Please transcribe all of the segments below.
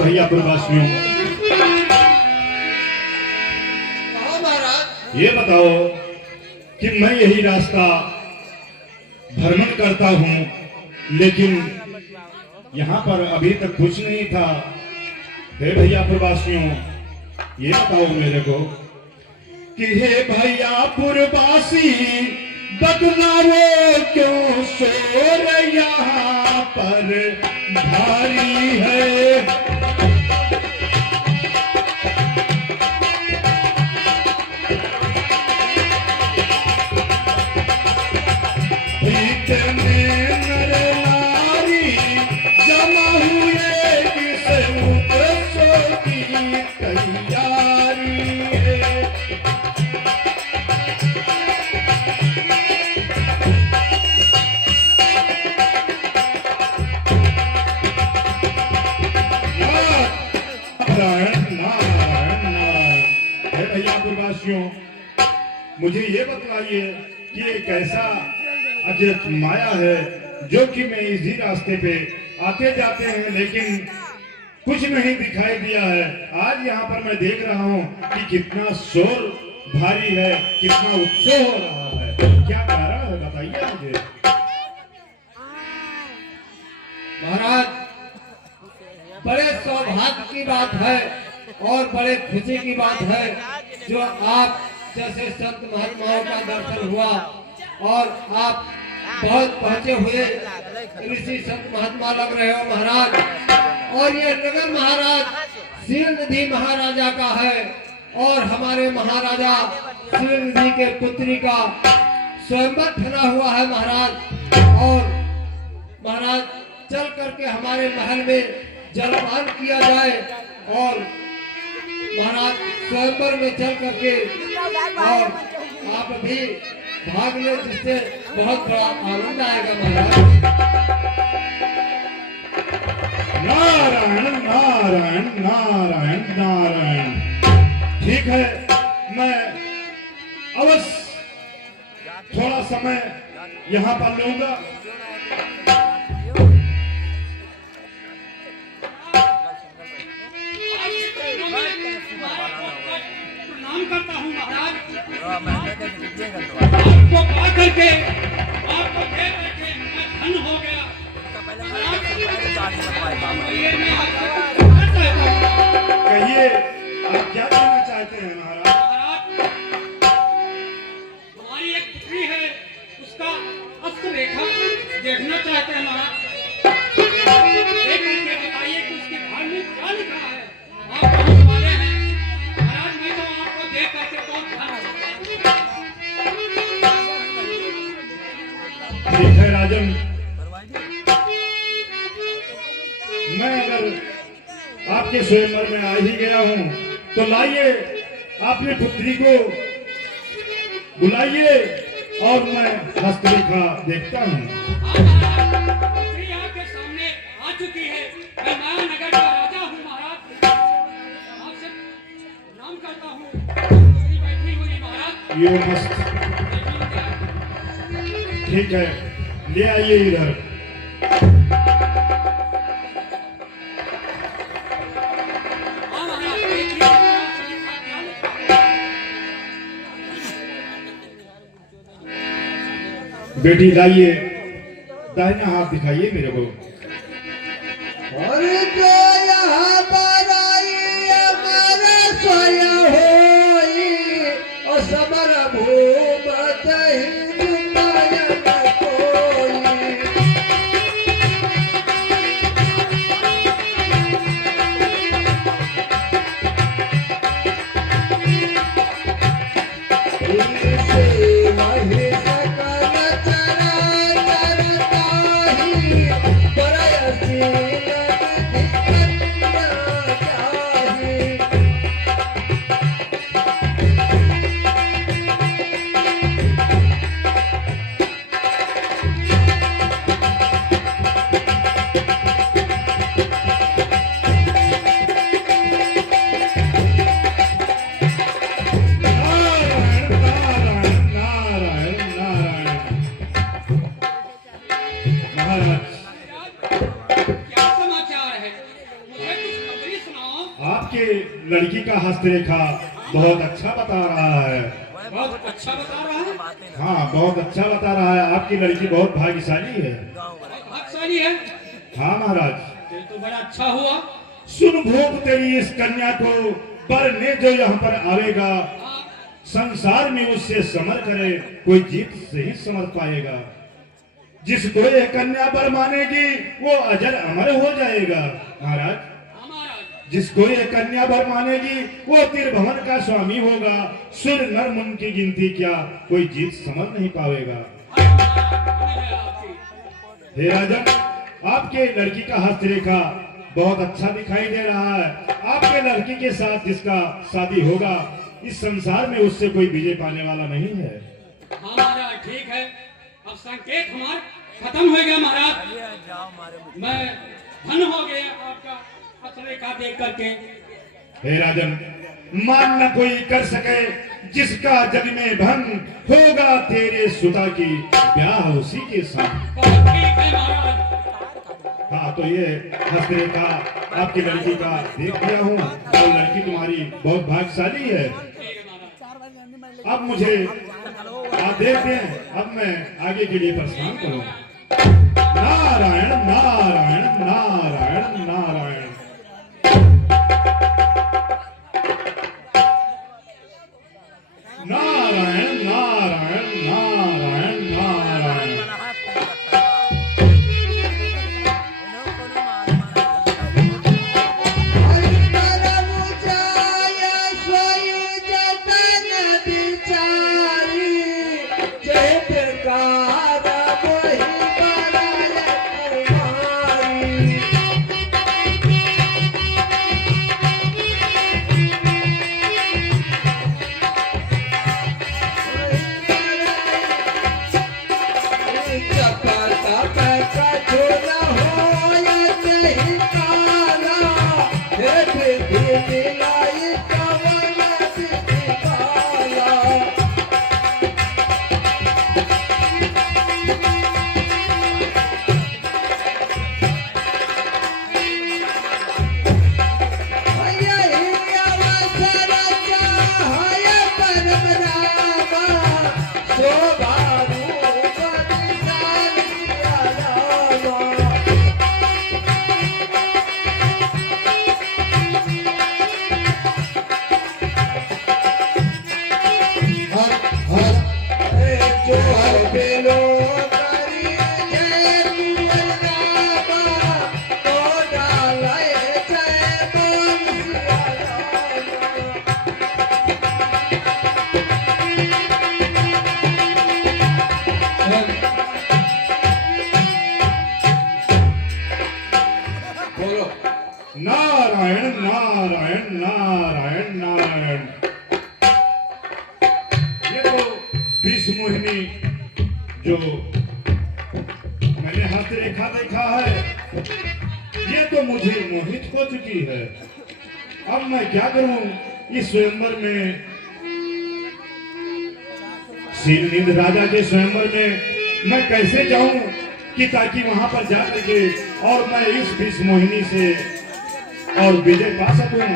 भैया प्रवासियों, ये बताओ कि मैं यही रास्ता भ्रमण करता हूँ, लेकिन यहाँ पर अभी तक कुछ नहीं था। हे भैया प्रवासियों, ये बताओ मेरे को कि हे भैया प्रवासी बदलाओ क्यों शोर यहाँ पर भारी है। इतने नर नारी जमा हुए किस उत्सव की तैयारी है। भैया प्रवासियों, मुझे ये बतलाइए कि ये कैसा अजब माया है जो कि मैं इसी रास्ते पे आते जाते हैं लेकिन कुछ नहीं दिखाई दिया है। आज यहाँ पर मैं देख रहा हूँ कि कितना शोर भारी है, कितना उत्सव हो रहा है। क्या कारण है बताइए मुझे। महाराज, बड़े सौभाग्य की बात है और बड़े खुशी की बात है जो आप जैसे संत महात्माओं का दर्शन हुआ और आप बहुत पहुंचे हुए ऋषि संत महात्मा लग रहे हो महाराज। और ये नगर महाराज शीलनिधि महाराजा का है और हमारे महाराजा शीलनिधि के पुत्री का स्वयंवर ठना हुआ है महाराज। और महाराज चल करके हमारे महल में जलपान किया जाए और महाराज स्वयंवर में चल करके और आप भी भाग ले, जिससे बहुत बड़ा आनंद आएगा महाराज। नारायण नारायण नारायण नारायण। ठीक है, मैं अवश्य थोड़ा समय यहाँ पर लूंगा। प्रणाम करता हूँ महाराज। आपको पा करके आपको देख करके मैं धन हो गया। कहिए आप क्या कहना चाहते हैं महाराज। हमारी एक पुत्री है, उसका हस्तरेखा देखना चाहते हैं महाराज। देख करके बताइए कि उसके घर में क्या लिखा है। आप बहुत वाले हैं महाराज, मैं तो आपको देख करके बहुत ठीक है राजन, मैं अगर आपके स्वयंवर में आ ही गया हूँ तो लाइए अपनी पुत्री को बुलाइए और मैं हस्तरेखा देखता हूँ। पुत्री आपके सामने आ चुकी है। मैं मायानगर का राजा हूँ महाराज, आपसे प्रणाम करता हूँ। बैठी हुई महाराज। ये मस्त, ठीक है, ले आइए इधर। बेटी लाइए, दाहिना हाथ दिखाइए मेरे को। और जो यहाँ पर आई हमारा स्वयं होई और समर भूमत but आपके लड़की का हस्तरेखा बहुत अच्छा बता रहा है। बहुत अच्छा बता रहा है। हाँ, बहुत अच्छा बता रहा है। आपकी लड़की बहुत भाग्यशाली है। भाग्यशाली है। हाँ महाराज। ये तो बड़ा अच्छा हुआ। सुन भूप तेरी इस कन्या को, वर ने जो यहाँ पर आवेगा, संसार में उससे समर करे, कोई जीत से ही समर पाएगा। जिसको ये कन्या वर मानेगी वो अजर अमर हो जाएगा महाराज। जिसको ये कन्या वर मानेगी वो त्रिभुवन का स्वामी होगा। सुर नर मुन की गिनती क्या, कोई जीत समझ नहीं पाएगा। हे राजन, आपके लड़की का हस्तरेखा बहुत अच्छा दिखाई दे रहा है। आपके लड़की के साथ जिसका शादी होगा, इस संसार में उससे कोई विजय पाने वाला नहीं है। हाँ महाराज, ठीक है। अब संकेत हमारा खत्म हो गया महाराज। मैं धन हो गया आपका हस्तरेखा देख करके। हे राजन, मान न कोई कर सके जिसका जग में भंग, होगा तेरे सुता की ब्याह उसी के साथ। ठीक है महाराज। हाँ, तो ये हस्तरेखा आपकी लड़की का देख लिया हूँ और लड़की तुम्हारी बहुत भाग्यशाली है। अब मुझे आप देख दें, अब मैं आगे के लिए प्रस्थान करूँ। नारायण नारायण नारायण नारायण। नारायण नारायण नारायण नारायण। नारायण नारायण नारायण नारायण। ये तो विषमोहिनी जो मैंने हस्तरेखा देखा है, ये तो मुझे मोहित हो चुकी है। अब मैं क्या करूं इस स्वयंवर में, शीलनिंद राजा के स्वयंवर में मैं कैसे जाऊं कि ताकि वहां पर जा करके और मैं इस विषमोहिनी से और विजय पा सकूं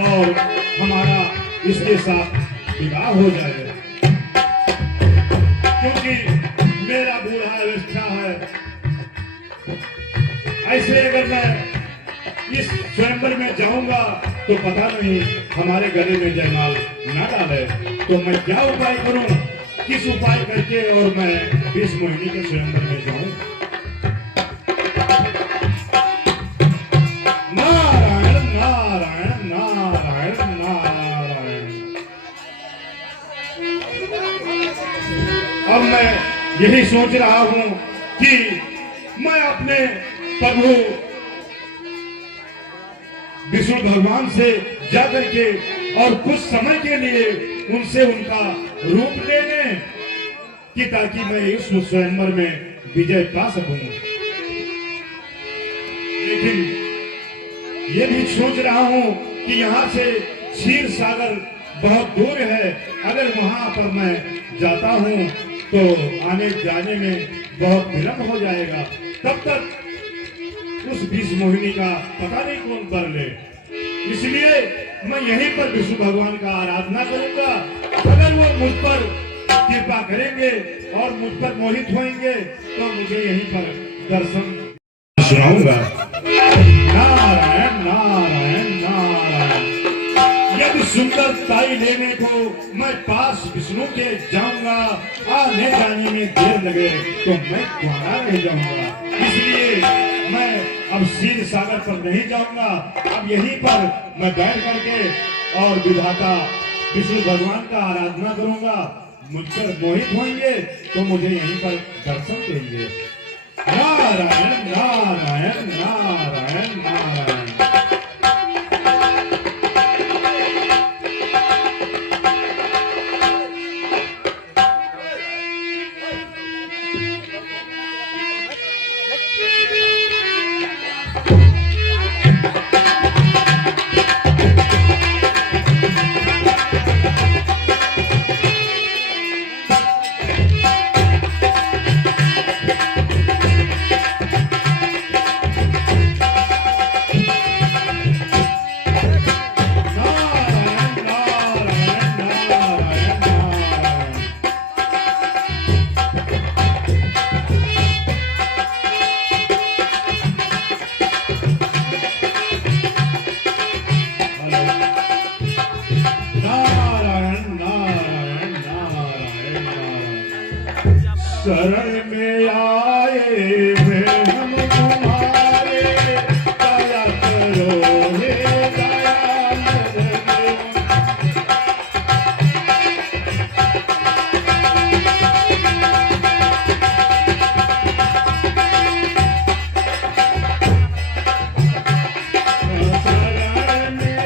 और हमारा इसके साथ विवाह हो जाए। क्योंकि मेरा बूढ़ा अवस्था है, ऐसे अगर मैं इस स्वयंवर में जाऊंगा तो पता नहीं हमारे गले में जयमाल न डाले। तो मैं क्या उपाय करूं, किस उपाय करके और मैं विषमोहिनी के स्वयंवर में जाऊं। नारायण नारायण नारायण नारायण। अब मैं यही सोच रहा हूं कि मैं अपने प्रभु विष्णु भगवान से जाकर के और कुछ समय के लिए उनसे उनका रूप लेने कि ताकि मैं इस स्वयंवर में विजय पा सकूं। लेकिन ये भी सोच रहा हूं कि यहाँ से क्षीर सागर बहुत दूर है, अगर वहां पर मैं जाता हूं तो आने जाने में बहुत विलंब हो जाएगा। तब तक उस विषमोहिनी का पता नहीं कौन कर ले। इसलिए मैं यहीं पर विष्णु भगवान का आराधना करूंगा। अगर वो मुझ पर कृपा करेंगे और मुझ पर मोहित होंगे तो मुझे यहीं पर दर्शन सुनाऊंगा। नारायण नारायण नारायण। यदि सुंदर ताई लेने को मैं पास विष्णु के जाऊंगा, आने जाने में देर लगे तो मैं द्वारा रह जाऊंगा। इसलिए मैं अब क्षीर सागर पर नहीं जाऊंगा। अब यहीं पर मैं बैठ करके और विधाता विष्णु भगवान का आराधना करूंगा। मुझ पर मोहित होंगे तो मुझे यहीं पर दर्शन देंगे। नारायण नारायण नारायण नारायण। शरण में आए हैं हम तुम्हारे, दया करो हे दयाल देव। शरण में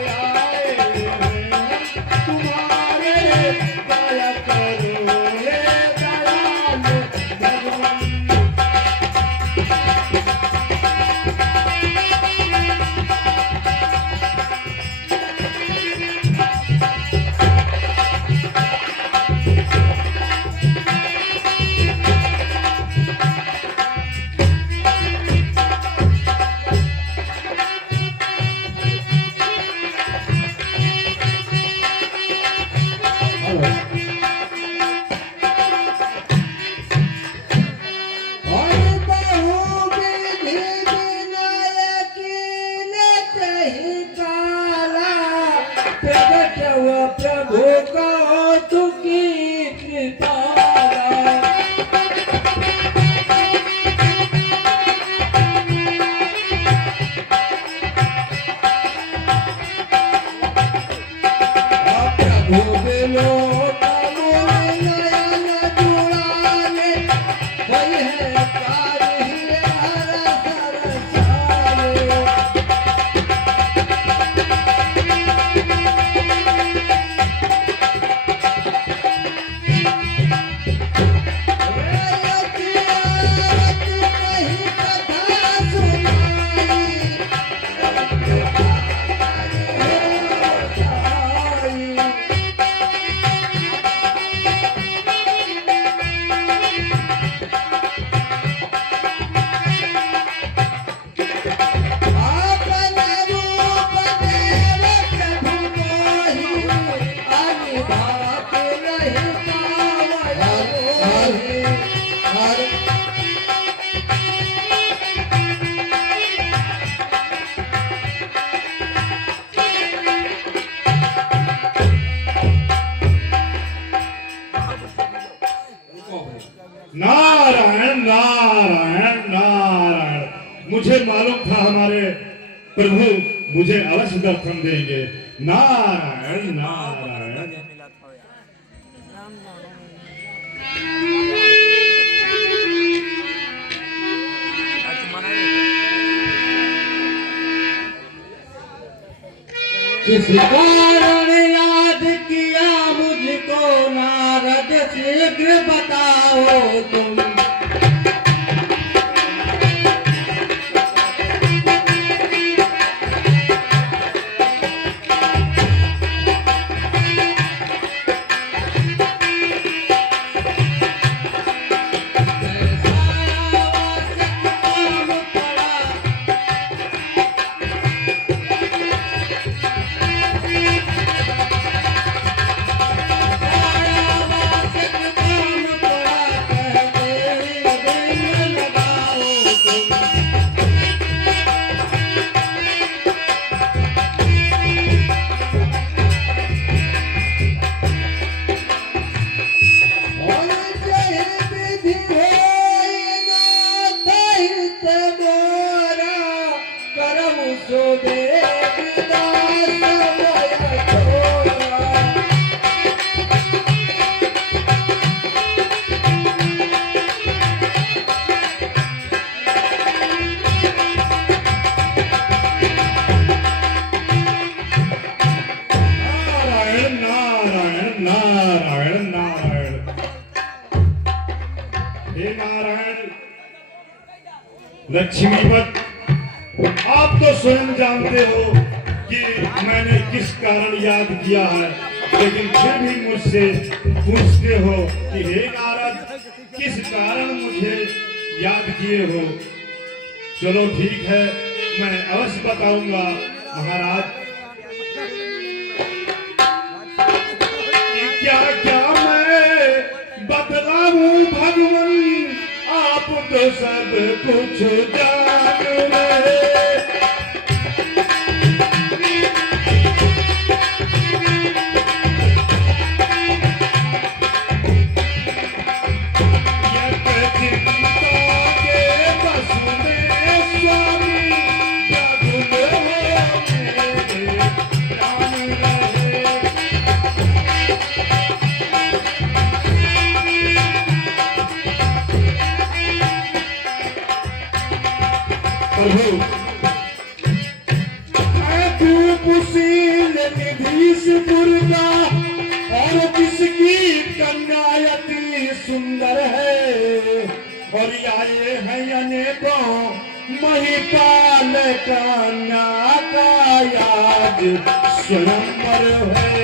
आए हैं हम तुम्हारे, दया करो हे दयाल देव। प्रभु को तुकी कृपा। प्रभु बिलो नयन जुड़ाने, वही है कारी हर सरसारे। नारायण नारायण नारायण। मुझे मालूम था हमारे प्रभु मुझे अवश्य दर्शन देंगे। नारायण नारायण। किस कारण याद किया मुझको नारद, शीघ्र बताओ तुम। लक्ष्मीपत, आप तो स्वयं जानते हो कि मैंने किस कारण याद किया है, लेकिन फिर भी मुझसे पूछते हो कि हे नारद, किस कारण मुझे याद किए हो। चलो ठीक है, मैं अवश्य बताऊंगा महाराज। क्या क्या मैं बतलाऊं भगवान, आप तो सब कुछ जान रहे। प्रभु, और किसकी कन्या अति सुंदर है, और आए हैं अनेकों महिपाल कन्या का आज स्वयंवर है।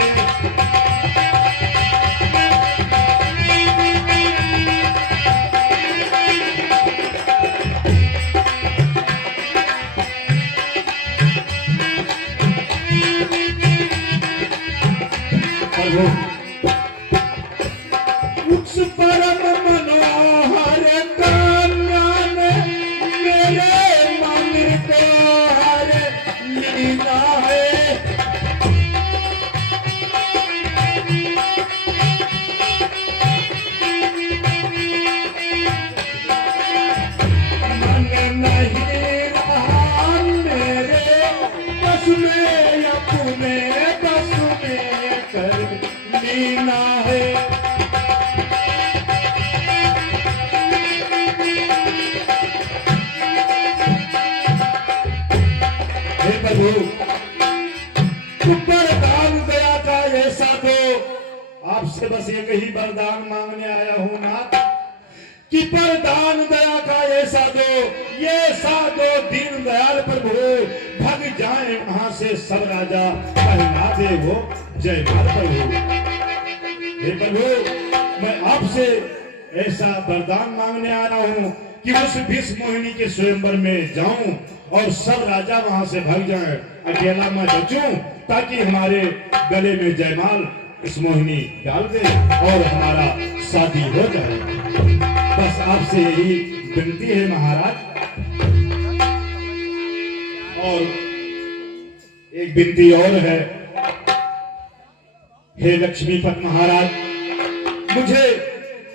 उस परम मनोहर कन्या ने मेरे मन को हर लीला है। मन नहीं रहा मेरे बस में, अपने बस में कर लीना है। हे प्रभु, वरदान दया का ऐसा दो, आपसे बस एक ही वरदान मांगने आया हूं नाथ, कि वरदान दया का ऐसा दो, ये सा दो दीन दयाल प्रभु, भग जाए वहां से सब राजा, पहना दे वो जय माता प्रभु। हे प्रभु, मैं आपसे ऐसा वरदान मांगने आ रहा हूं कि उस विष मोहिनी के स्वयंवर में जाऊं और सब राजा वहां से भाग जाएं, अकेला मैं बचूं, ताकि हमारे गले में जयमाल इस मोहिनी डाल दे और हमारा शादी हो जाए। बस आपसे यही विनती है महाराज। और एक विनती और है, हे लक्ष्मीपत महाराज, मुझे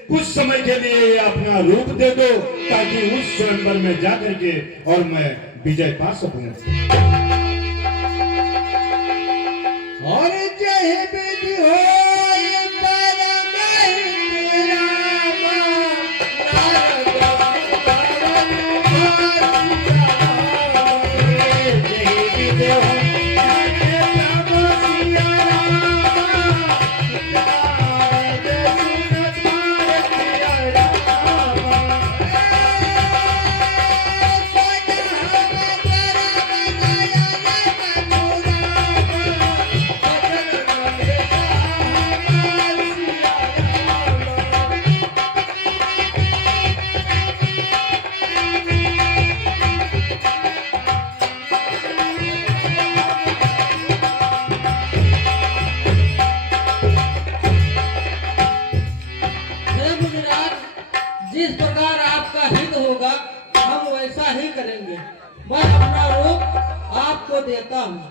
कुछ समय के लिए अपना रूप दे दो, ताकि उस स्वयंवर में जाकर के और मैं विजय पा सकूं। और जय विधि हो परम मैं अपना रूप आपको देता हूँ।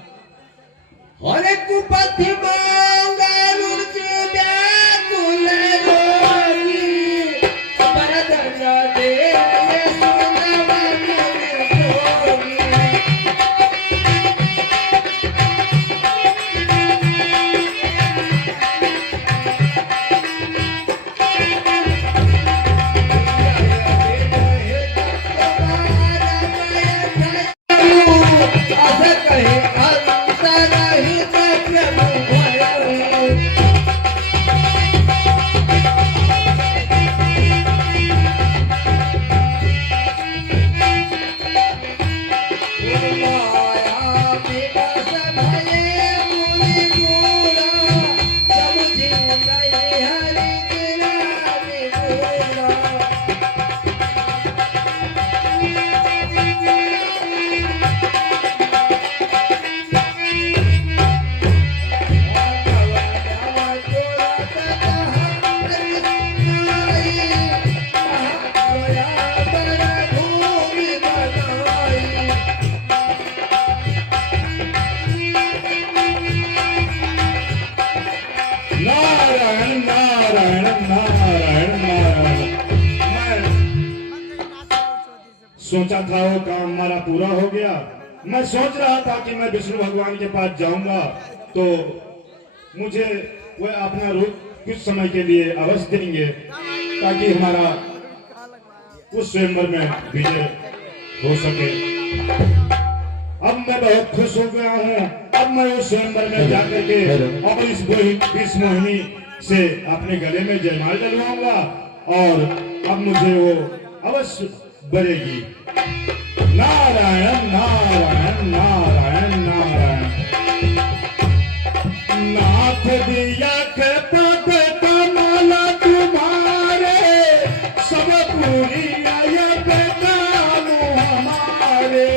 हरे कुपति मंगल व्याकुल रोगी वरदान दे नारायण नारायण नारायण नारायण। मैं सोचा था वो काम हमारा पूरा हो गया। मैं सोच रहा था कि मैं विष्णु भगवान के पास जाऊंगा तो मुझे वह अपना रूप कुछ समय के लिए अवश्य देंगे ताकि हमारा उस स्वयंवर में विजय हो सके। अब मैं बहुत खुश हो गया हूँ। अब मैं उस स्वयंवर में जाकर के और इस मोहिनी से अपने गले में जयमाल डलवाऊंगा और अब मुझे वो अवश्य बनेगी। नारायण नारायण नारायण नारायण। नाथ दिया के पद कमला तुम्हारे सब पूरी हमारे।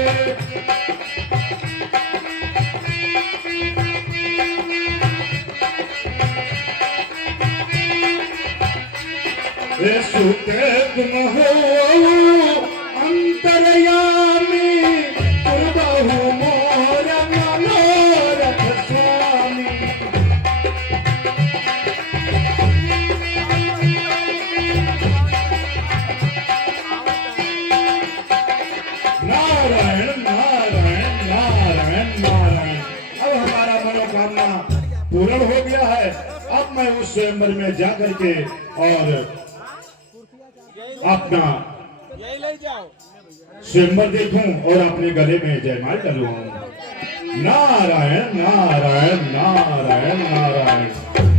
सुते तुम हो अंतरयामी पूर्वहु मोर मनोरथ स्वामी। नारायण नारायण नारायण नारायण। अब हमारा मनोकामना पूर्ण हो गया है। अब मैं उस स्वयंवर में जाकर के और अपना स्वयंवर देखूं और अपने गले में जयमाल डलवाऊं। नारायण नारायण नारायण नारायण।